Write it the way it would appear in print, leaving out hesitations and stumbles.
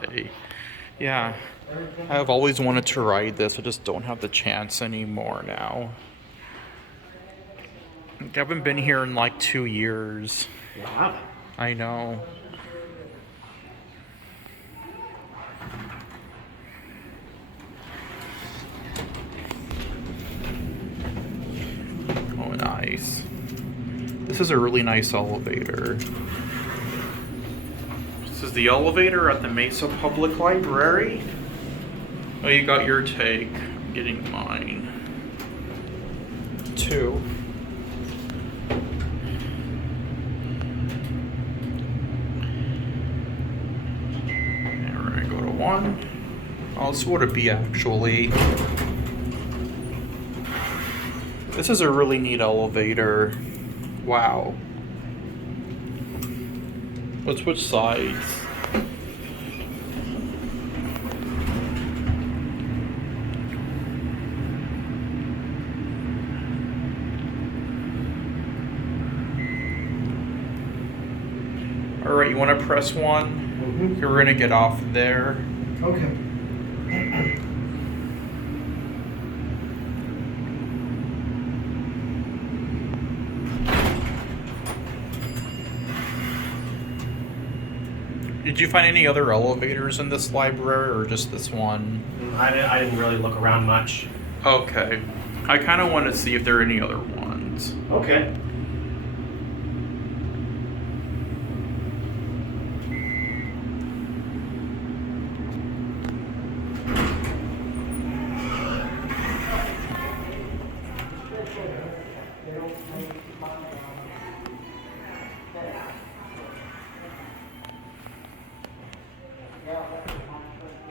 say. Yeah, I've always wanted to ride this. I just don't have the chance anymore now. I haven't been here in like 2 years. You haven't? I know. Oh, nice. This is a really nice elevator. This is the elevator at the Mesa Public Library. Oh, you got your take. I'm getting mine. 2. And we're gonna go to 1. Oh, this would it be actually. This is a really neat elevator. Wow. Let's switch sides. Alright, you want to press 1? Mm-hmm. We're going to get off there. Okay. Did you find any other elevators in this library or just this one? I didn't really look around much. Okay. I kind of want to see if there are any other ones. Okay.